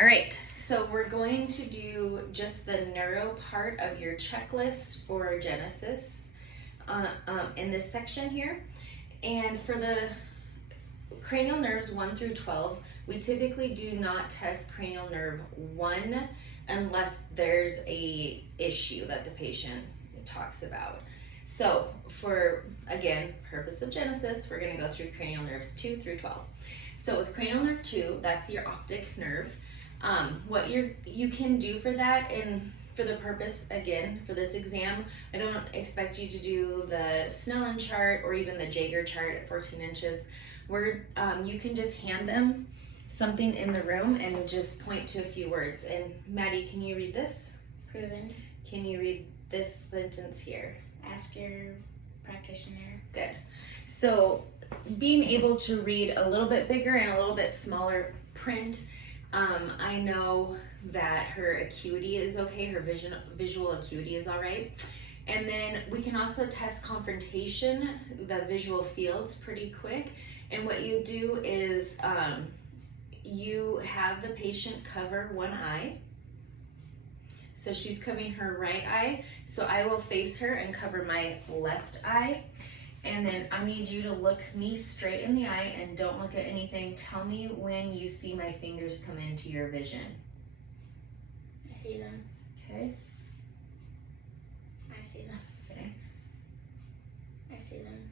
All right, so we're going to do just the neuro part of your checklist for Genesis in this section here. And for the cranial nerves 1 through 12, we typically do not test cranial nerve 1 unless there's a issue that the patient talks about. So for, again, purpose of Genesis, we're going to go through cranial nerves 2 through 12. So with cranial nerve 2, that's your optic nerve. What you can do for that, and for the purpose, again, for this exam, I don't expect you to do the Snellen chart or even the Jaeger chart at 14 inches, where you can just hand them something in the room and just point to a few words. And Maddie, can you read this? Proven. Can you read this sentence here? Ask your practitioner. Good. So being able to read a little bit bigger and a little bit smaller print, I know that her acuity is okay, her visual acuity is all right. And then we can also test confrontation, the visual fields, pretty quick. And what you do is you have the patient cover one eye. So she's covering her right eye. So I will face her and cover my left eye. And then I need you to look me straight in the eye and don't look at anything. Tell me when you see my fingers come into your vision. I see them. Okay. I see them. Okay. I see them.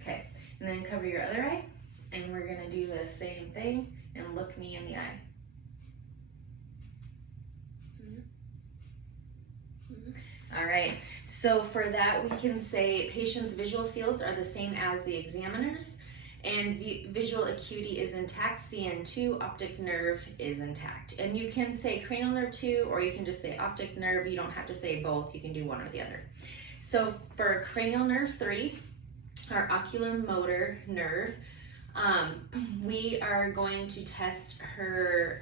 Okay. And then cover your other eye. And we're gonna do the same thing and look me in the eye. All right, so for that we can say patient's visual fields are the same as the examiner's, and visual acuity is intact, CN II, optic nerve is intact. And you can say cranial nerve 2, or you can just say optic nerve. You don't have to say both, you can do one or the other. So for cranial nerve 3, our ocular motor nerve, we are going to test her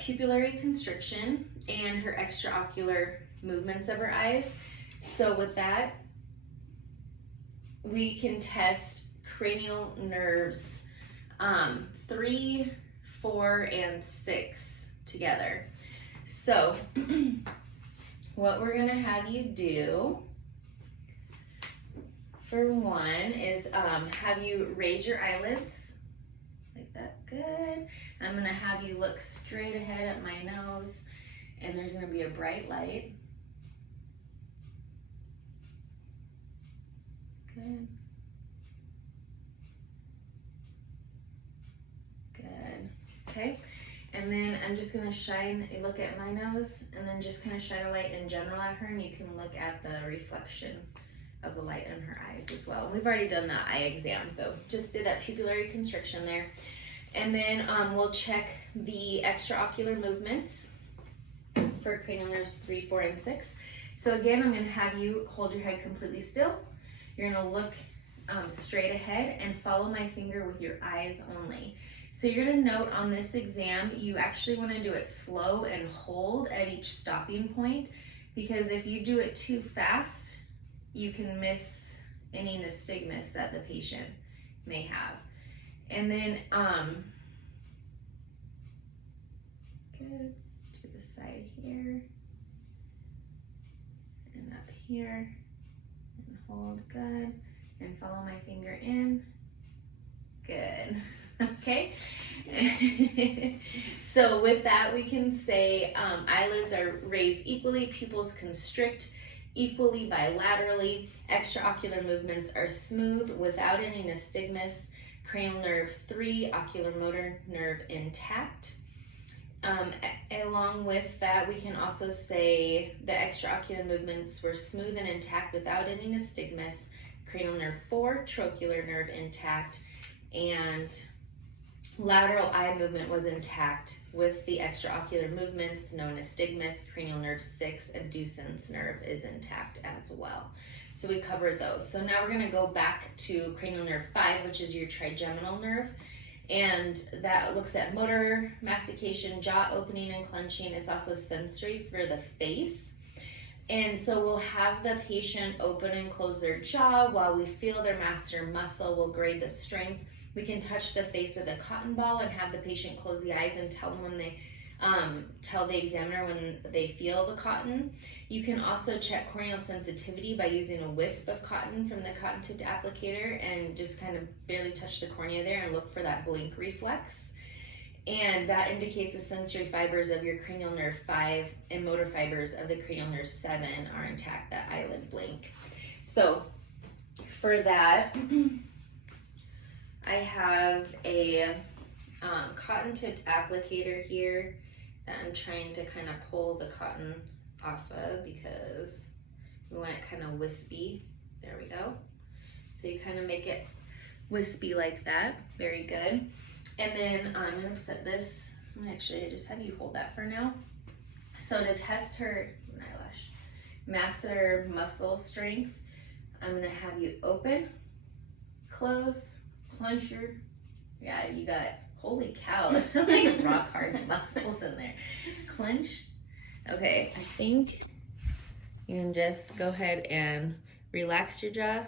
pupillary constriction and her extraocular movements of her eyes. So with that, we can test cranial nerves 3, 4, and 6 together. So what we're gonna have you do for one is have you raise your eyelids like that. Good. I'm gonna have you look straight ahead at my nose, and there's gonna be a bright light. Good. Good. Okay. And then I'm just gonna shine a look at my nose, and then just kind of shine a light in general at her, and you can look at the reflection of the light in her eyes as well. We've already done the eye exam, though. Just did that pupillary constriction there. And then we'll check the extraocular movements for cranial nerves 3, 4, and 6. So again, I'm gonna have you hold your head completely still. You're gonna look straight ahead and follow my finger with your eyes only. So you're gonna note on this exam, you actually wanna do it slow and hold at each stopping point, because if you do it too fast, you can miss any nystagmus that the patient may have. And then, good, to the side here, and up here, and hold, good, and follow my finger in, good, okay? So with that, we can say eyelids are raised equally, pupils constrict equally bilaterally, extraocular movements are smooth without any nystagmus, cranial nerve 3, ocular motor nerve intact. Along with that, we can also say the extraocular movements were smooth and intact without any nystagmus, cranial nerve 4, trochlear nerve intact, and lateral eye movement was intact with the extraocular movements, no nystagmus, cranial nerve 6, abducens nerve is intact as well. So we covered those. So now we're gonna go back to cranial nerve 5, which is your trigeminal nerve. And that looks at motor, mastication, jaw opening and clenching. It's also sensory for the face. And so we'll have the patient open and close their jaw while we feel their masseter muscle. We'll grade the strength We can touch the face with a cotton ball and have the patient close the eyes and tell them when they tell the examiner when they feel the cotton. You can also check corneal sensitivity by using a wisp of cotton from the cotton tipped applicator and just kind of barely touch the cornea there and look for that blink reflex. And that indicates the sensory fibers of your cranial nerve 5 and motor fibers of the cranial nerve 7 are intact, that eyelid blink. So for that, I have a cotton tipped applicator here that I'm trying to kind of pull the cotton off of because we want it kind of wispy. There we go. So you kind of make it wispy like that. Very good. And then I'm going to set this, I'm going to actually just have you hold that for now. So to test her eyelash, masseter muscle strength, I'm going to have you open, close, plunge your, yeah, you got, holy cow, like rock hard muscles in there. Clench. Okay, I think you can just go ahead and relax your jaw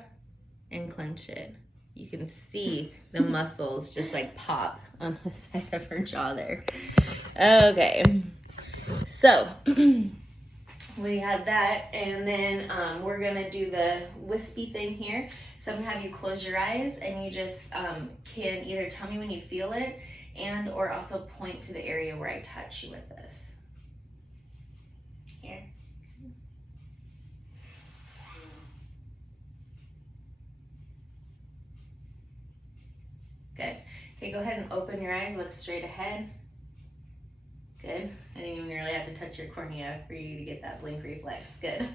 and clench it. You can see the muscles just like pop on the side of her jaw there. Okay, so we had that, and then we're gonna do the wispy thing here. So I'm gonna have you close your eyes and you just can either tell me when you feel it and or also point to the area where I touch you with this. Here. Good. Okay, go ahead and open your eyes, look straight ahead. Good. I didn't even really have to touch your cornea for you to get that blink reflex. Good.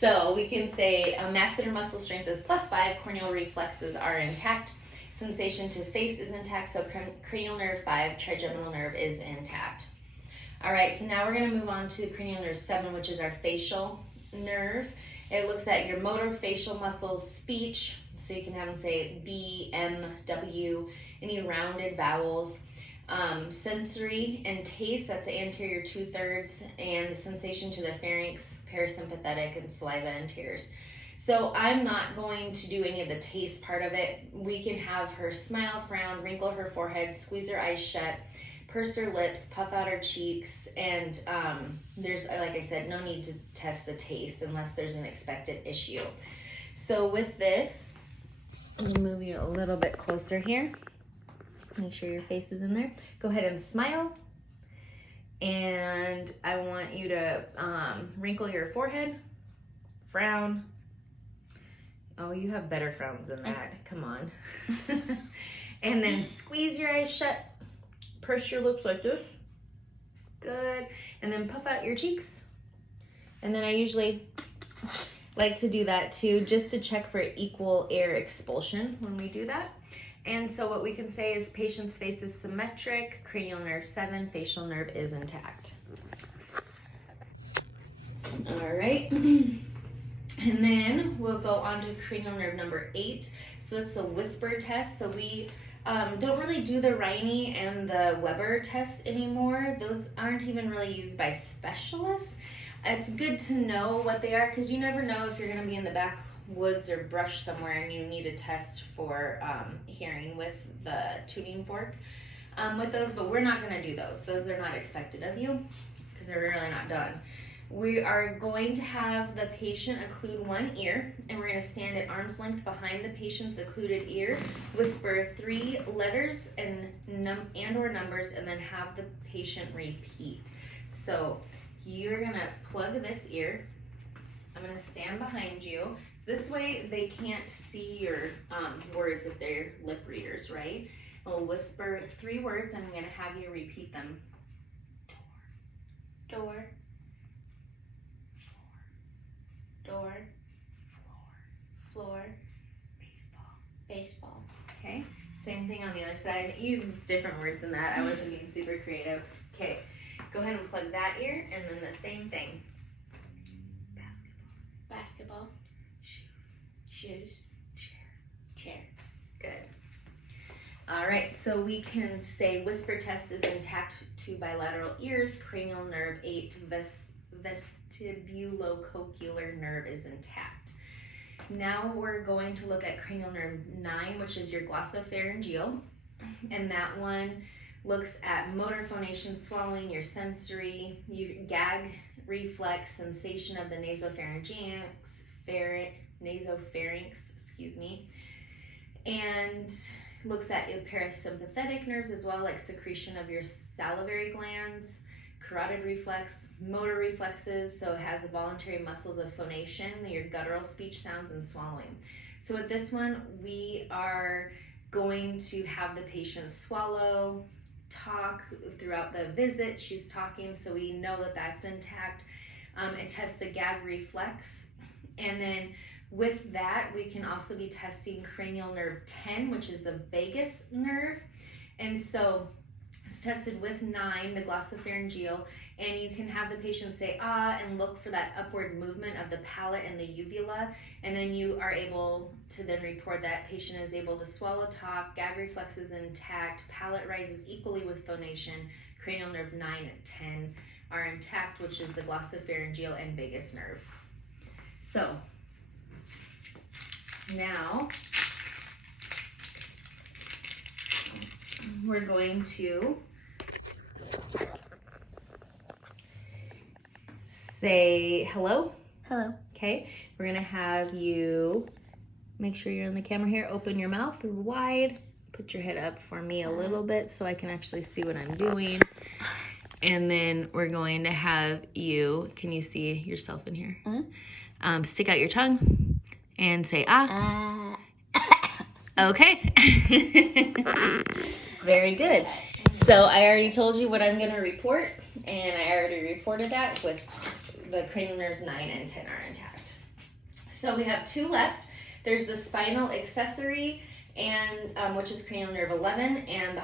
So we can say masseter muscle strength is +5, corneal reflexes are intact, sensation to face is intact, so cranial nerve 5, trigeminal nerve is intact. All right, so now we're gonna move on to cranial nerve 7, which is our facial nerve. It looks at your motor, facial muscles, speech, so you can have them say B, M, W, any rounded vowels. Sensory and taste, that's the anterior 2/3, and the sensation to the pharynx, parasympathetic, and saliva and tears. So I'm not going to do any of the taste part of it. We can have her smile, frown, wrinkle her forehead, squeeze her eyes shut, purse her lips, puff out her cheeks, and there's, like I said, no need to test the taste unless there's an expected issue. So with this, let me move you a little bit closer here. Make sure your face is in there. Go ahead and smile. And I want you to wrinkle your forehead, frown. Oh, you have better frowns than that. Come on. And then squeeze your eyes shut. Purse your lips like this. Good. And then puff out your cheeks. And then I usually like to do that too, just to check for equal air expulsion when we do that. And so what we can say is patient's face is symmetric, cranial nerve 7, facial nerve is intact. All right. And then we'll go on to cranial nerve number 8. So it's a whisper test. So we don't really do the Riney and the Weber tests anymore. Those aren't even really used by specialists. It's good to know what they are because you never know if you're going to be in the backwoods or brush somewhere and you need a test for hearing with the tuning fork with those, but we're not going to do those. Those are not expected of you because they're really not done. We are going to have the patient occlude one ear, and we're going to stand at arm's length behind the patient's occluded ear, whisper 3 letters and or numbers, and then have the patient repeat. So you're going to plug this ear. I'm going to stand behind you. So this way they can't see your words if they're lip readers, right? We'll whisper 3 words, and I'm going to have you repeat them. Door. Door. Floor. Baseball. Okay, same thing on the other side. Use different words than that. I wasn't being super creative. Okay, go ahead and plug that ear, and then the same thing. Basketball. Shoes. Chair. Good. All right, so we can say whisper test is intact to bilateral ears, cranial nerve 8, vestibulocochlear nerve is intact. now we're going to look at cranial nerve 9, which is your glossopharyngeal. And that one looks at motor phonation, swallowing, your sensory, your gag reflex, sensation of the nasopharynx, and looks at your parasympathetic nerves as well, like secretion of your salivary glands, carotid reflex, motor reflexes, so it has the voluntary muscles of phonation, your guttural speech sounds, and swallowing. So with this one, we are going to have the patient swallow, talk throughout the visit. She's talking, so we know that that's intact. It tests the gag reflex, and then with that, we can also be testing cranial nerve 10, which is the vagus nerve. And so it's tested with 9, the glossopharyngeal, and you can have the patient say ah and look for that upward movement of the palate and the uvula, and then you are able to then report that patient is able to swallow, talk, gag reflex is intact, palate rises equally with phonation, cranial nerve 9 and 10 are intact, which is the glossopharyngeal and vagus nerve. So now we're going to say hello. Hello. Okay, we're gonna have you make sure you're on the camera here. Open your mouth wide. Put your head up for me a little bit so I can actually see what I'm doing. And then we're going to have you, can you see yourself in here? Stick out your tongue and say ah. Okay. Very good. So I already told you what I'm going to report, and I already reported that with the cranial nerves 9 and 10 are intact. So we have 2 left. There's the spinal accessory, and which is cranial nerve 11, and the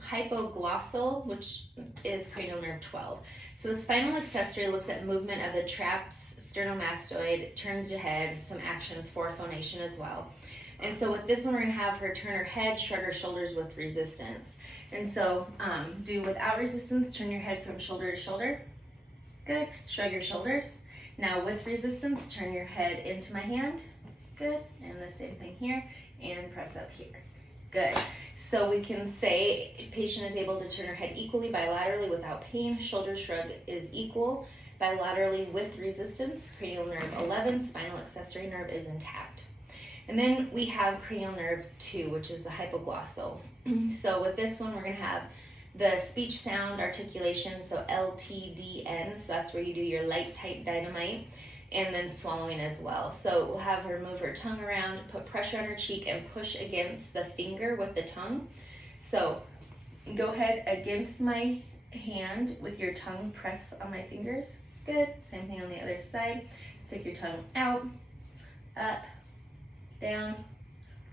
hypoglossal, which is cranial nerve 12. So the spinal accessory looks at movement of the traps, sternomastoid, turns the head, some actions for phonation as well. And so with this one, we're gonna have her turn her head, shrug her shoulders with resistance. And so do without resistance, turn your head from shoulder to shoulder. Good, shrug your shoulders. Now with resistance, turn your head into my hand. Good, and the same thing here, and press up here. Good. So we can say patient is able to turn her head equally bilaterally without pain. Shoulder shrug is equal bilaterally with resistance. Cranial nerve 11, spinal accessory nerve is intact. And then we have cranial nerve 2, which is the hypoglossal. So with this one, we're going to have the speech sound articulation, so LTDN, so that's where you do your light, tight, dynamite, and then swallowing as well. So we'll have her move her tongue around, put pressure on her cheek, and push against the finger with the tongue. So go ahead against my hand with your tongue, press on my fingers. Good. Same thing on the other side. Stick your tongue out, up, down.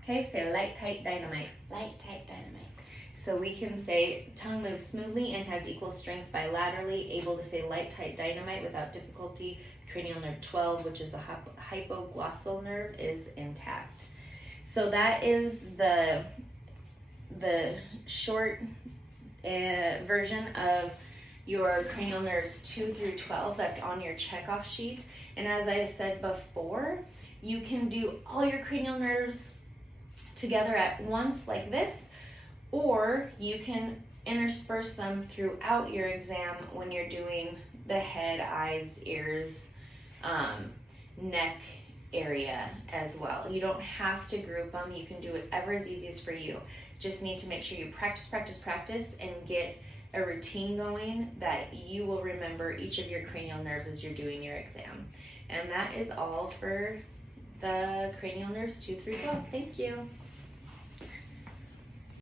Okay, say light, tight, dynamite. Light, tight, dynamite. So we can say tongue moves smoothly and has equal strength bilaterally, able to say light, tight, dynamite without difficulty. Cranial nerve 12, which is the hypoglossal nerve, is intact. So that is the short version of your cranial nerves 2 through 12 that's on your checkoff sheet. And as I said before, you can do all your cranial nerves together at once like this, or you can intersperse them throughout your exam when you're doing the head, eyes, ears, neck area as well. You don't have to group them. You can do whatever is easiest for you. Just need to make sure you practice, practice, practice, and get a routine going that you will remember each of your cranial nerves as you're doing your exam. And that is all for the cranial nerves 2 through 12. Thank you.